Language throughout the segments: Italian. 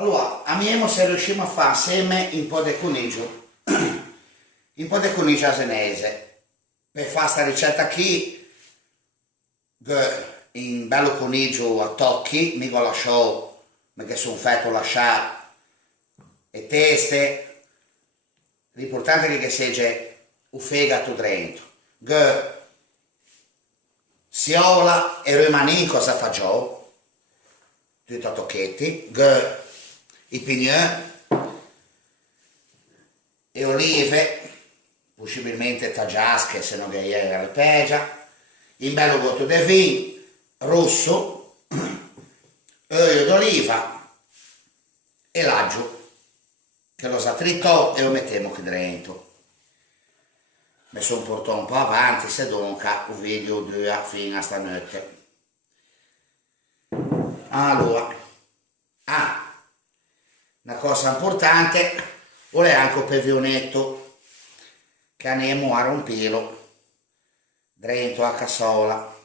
Allora, amiamo se riusciamo a fare assieme un po' di coniglio, un po' di coniglio asenese. Per fare questa ricetta qui, un bello coniglio a tocchi, mi lo lascio, perché sono fatto lasciare e teste. L'importante è che sia un fegato dentro. Siola e rimane cosa fa giù, tutto a tocchetti, i pignè e olive, possibilmente tagiasche se non che è la peggio, un bello gotto di vino rosso, olio d'oliva e l'aglio, che lo satrito e lo mettiamo qui dentro. Mi sono portato un po' avanti, se donca un video dura fino a stanotte. Allora, una cosa importante, vuole anche un pevionetto che andiamo a rompilo dentro la cassola.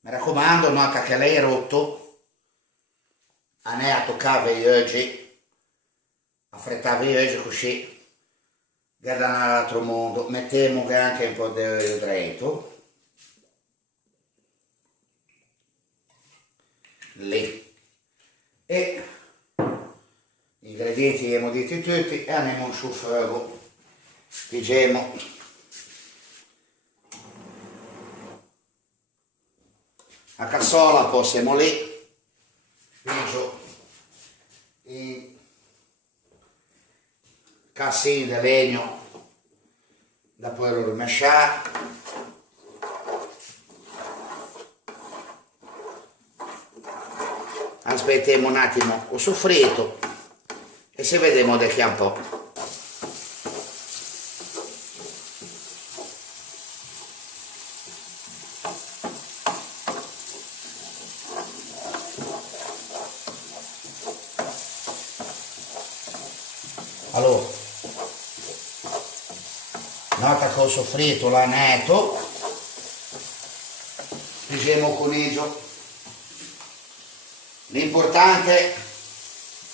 Mi raccomando, nota che lei è rotto, andiamo a toccare gli oggi, affrettare gli oggi così. Guarda nell'altro mondo, mettiamo anche un po' di olio dentro, lì, e gli ingredienti li abbiamo detti tutti e andiamo sul fuoco, pigiamo la cassola, possiamo lì, pigio in cassini di legno da poi rimesciare, aspettiamo un attimo il soffritto e se vediamo da che un po'. Allora, nota che ho soffritto l'anetto, pigiamo il coniglio. L'importante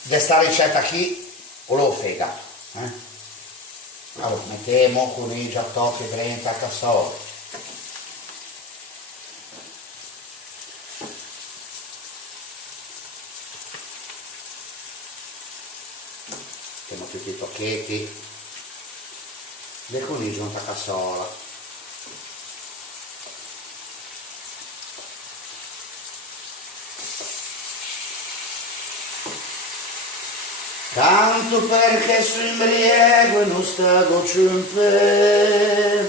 di questa ricetta qui è lo fegato. Allora, mettiamo il coniglio a tocchi dentro la cassola. Mettiamo tutti i tocchetti del coniglio nella cassola. Tanto perché su imbriego e non stago ciumpe,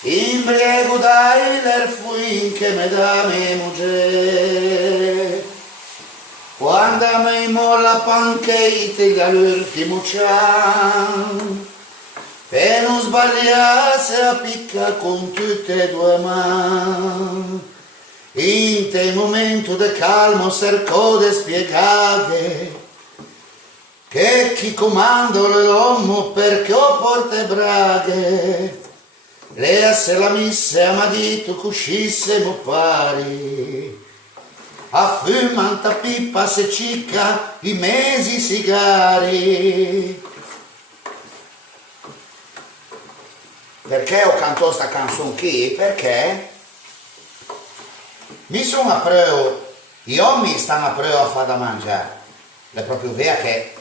imbriego dai l'erfuin che me dà mia moglie. Quando mi molla pancheite all'ultimo cian, per non sbagliarsi a picca con tutte e due mani. In te momento de calmo cerco de spiegare che chi comando l'uomo perché ho porte braghe, lei se la misse a madito cuscissimo pari, a fumanta pipa se cicca i mesi sigari. Perché ho cantato sta canzone qui? Perché mi sono appreso, gli uomini stanno appreso a fare da mangiare, è proprio vero che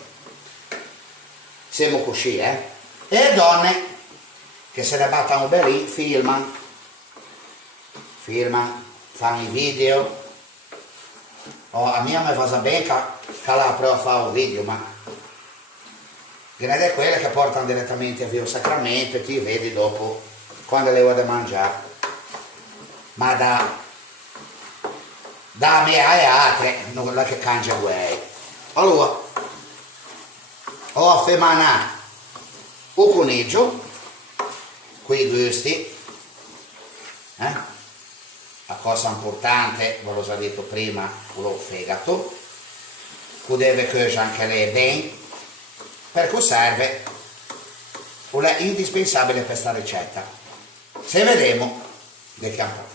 siamo così, E le donne che se ne battono bene, filmano, fanno i video. A mia mi fa sapere che la prova a fare un video, ma viene da quelle che portano direttamente via il sacramento e ti vedi dopo quando le vuoi da mangiare. Ma da me alle altre non è che cambia guai. Allora, ho affemanato un coniglio, quei gusti, la cosa importante, ve l'ho già detto prima, lo fegato, che deve cuocere anche lei bene, perché serve, è indispensabile per questa ricetta. Se vedremo, di che un po'.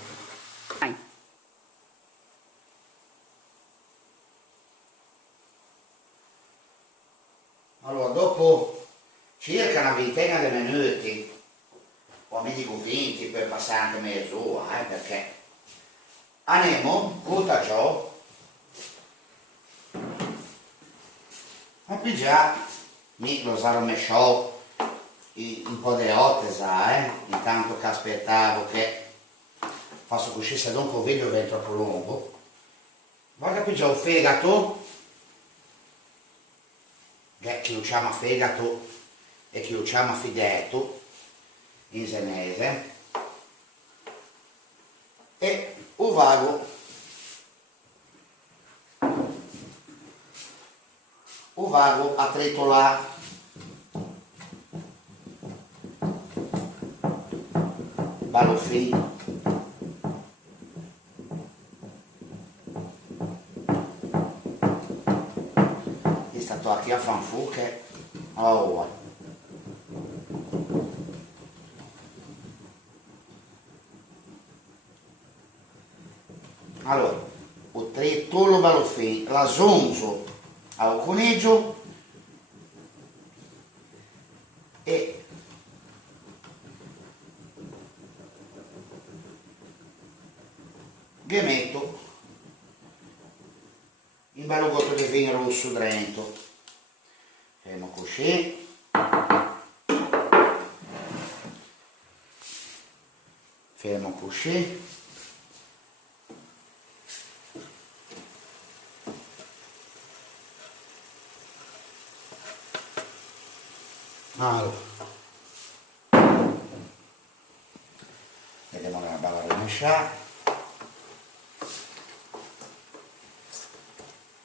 Allora, dopo circa una ventina di minuti, o mi dico 20 per passare anche mezz'ora, perché andiamo, butta giù, e pigiare, mi lo sarò messo un po' di ottesa, intanto che aspettavo che faccio uscire dopo un video che è troppo lungo. Vado a pigiare il fegato, che lo chiama fegato e chi lo chiama fideto in senese, e lo vado a tritolare ballo fino. È stato qui a fanfu che oh. Allora, ho tritolo ballo fino, la zonzo al coniglio e che metto in bello gotto di vino rosso dentro, fermo così, fermo così, allora, vediamo una bella rimesciata,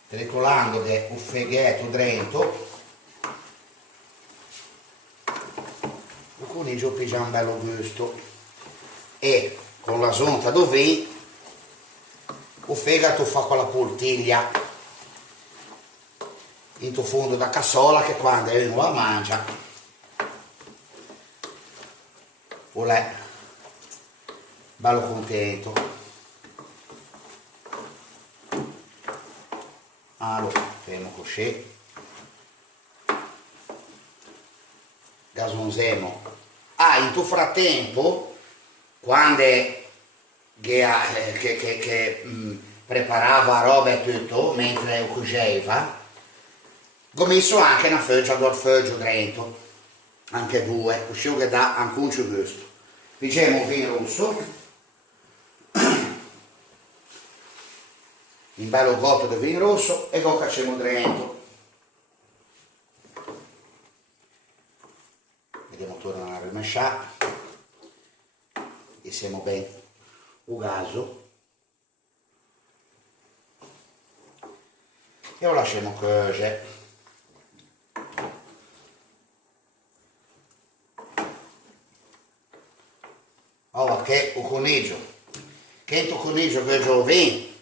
tricolando un feghetto dentro, il coniglio pigia un bello gusto e con la sonta dove il fegato fa quella poltiglia in fondo da cassola che quando uno la mangia è bello contento. Allora, fermo così, gasonsiamo. In tuo frattempo, quando preparava roba e tutto, mentre cuoceva, ho messo anche una foggia d'orologio dentro, anche due, così che dà anche un gusto. Facciamo un vino rosso, un bello gotto di vino rosso e lo facciamo dentro. Vediamo tornare a rimesciare e siamo ben il gaso e lo lasciamo cuocere. Ora che il coniglio, il coniglio che già viene,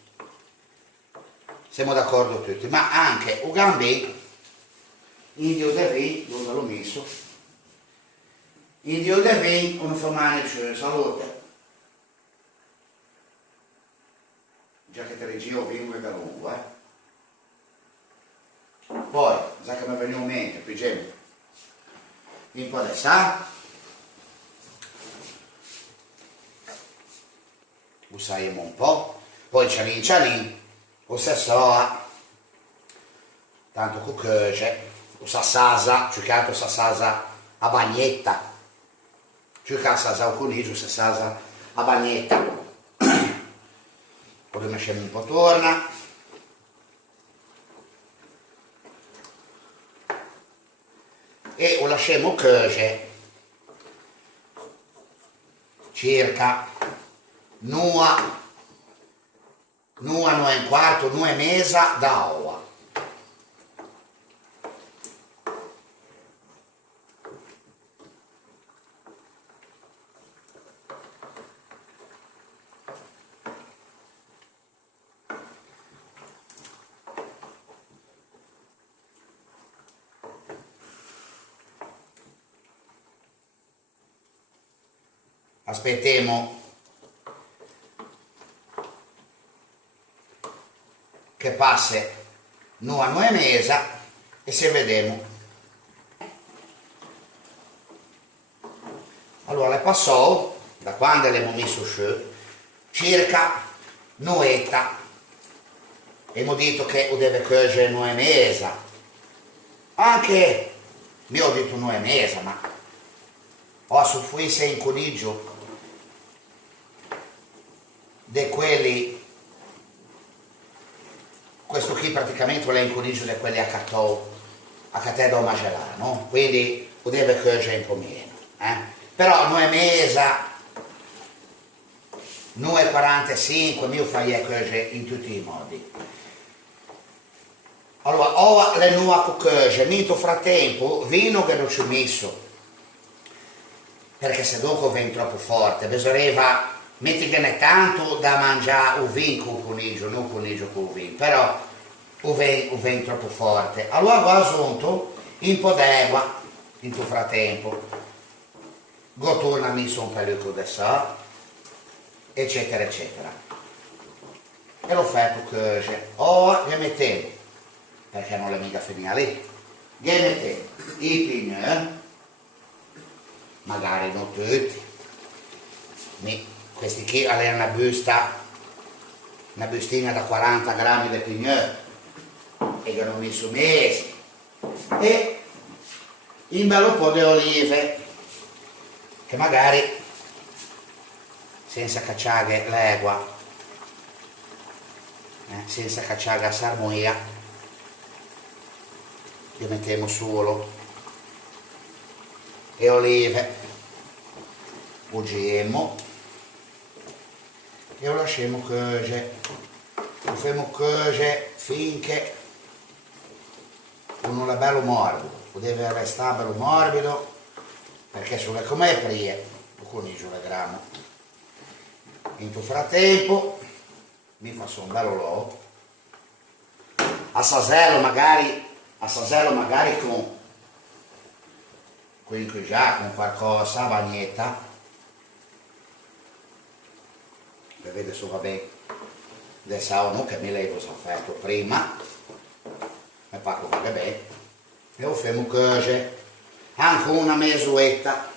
siamo d'accordo tutti, ma anche il gambì, indio de vino, dove l'ho messo, indio de vino, non fa male, salute. Già che te regio vino da lungo, Poi, già che mi veniva in mente, pigiamo un po' di sale, usiamo un po', poi cialin, o se so, tanto cuoce, o sassasa, più che altro sassasa a bagnetta, più che sassasa al coniglio, sassasa a bagnetta. Poi rimesciamo un po' torna, e lo lasciamo cuocere circa un'ora e un quarto, un'ora e mezza da ora. Aspettiamo che passi un'ora e mezza e se vediamo Allora, le passò, da quando le abbiamo messo su, circa un'oretta. Abbiamo detto che deve cuocere 9 mesi. Anche, mi ho detto 9 mesi, ma se fosse un coniglio di quelli, questo qui praticamente è un coniglio di quelli a catè da macellare, no? Quindi deve cuocere un po' meno. Però 9 mesi, 9,45 mi fai cuocere in tutti i modi. Allora, ora le nuove cuocere, nel frattempo, vino che non ci ho messo, perché se dopo viene troppo forte, bisogna mettere tanto da mangiare un vino con il coniglio, non un coniglio con il vino, però viene troppo forte. Allora ho aggiunto un po' d'acqua in tuo frattempo, torna a messo un pellico di sale, eccetera eccetera. E l'ho fatto cuocere. Ora le mettiamo, perché non le mica finita lì, le mettiamo i pignoli, magari non tutti, questi qui hanno una bustina da 40 grammi di pignoli e che non messo mesi, e un bello po' di olive che magari senza cacciare l'egua, senza cacciare la sarmoia, li mettiamo solo, e olive usiamo e lo lasciamo cuocere, lo facciamo cuocere finché non è bello morbido, deve restare bello morbido, perché sulle come prima il coniglio le gramo. In tutto frattempo mi faccio un bello l'uovo a sasello magari con già con qualcosa, bagnetta, per vedere se va bene del sauno che mi levo si è fatto prima, e poi va bene, e lo facciamo cuocere anche una mezz'oretta.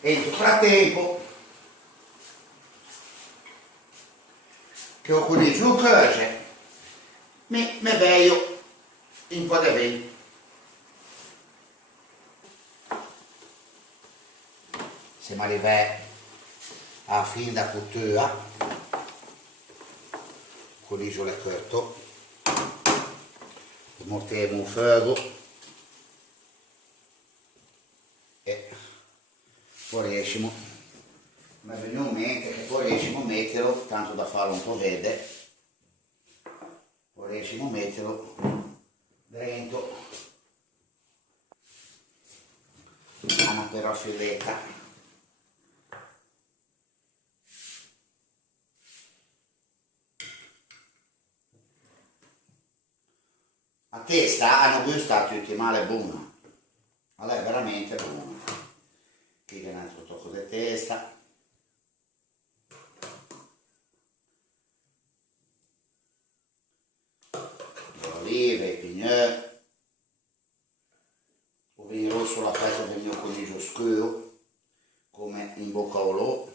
E in tutto frattempo che ho coniglio cuoce, mi bevo un po' di vino. Siamo arrivati alla fine della cottura, il coniglio è cotto, mettiamo un fuoco e poi riusciamo, mi è venuto in mente che poi riusciamo a metterlo, tanto da farlo un po' vedere, poi riusciamo a metterlo dentro a una perafiletta. A testa hanno gustato tutti male buona, allora è veramente buona. Qui viene un altro tocco di testa. Le olive, i pignoli, il vino rosso l'ha fatto del mio coniglio scuro, come in bocca o l'o.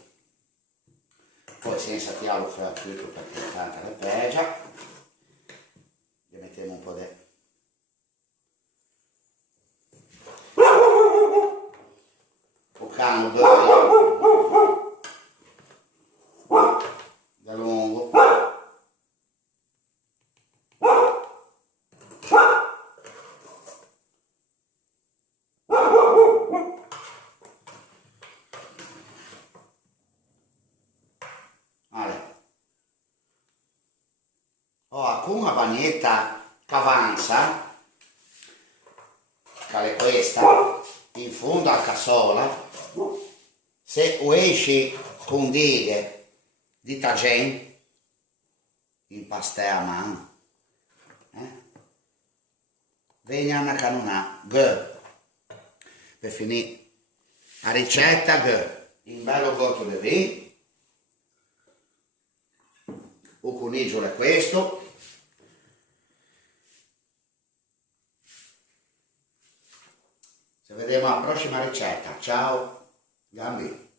Poi senza piano fa tutto perché è tanta la pegia. Gli mettiamo un po' di cano da lungo, con una bagnetta che avanza, che è questa, in fondo a cassola, se esci con dighe di tagine in pastè a mano, vieni a una canonà, per finire la ricetta, in bello gotto di vino, il coniglio è questo, ci vediamo alla prossima ricetta, ciao! Gambi.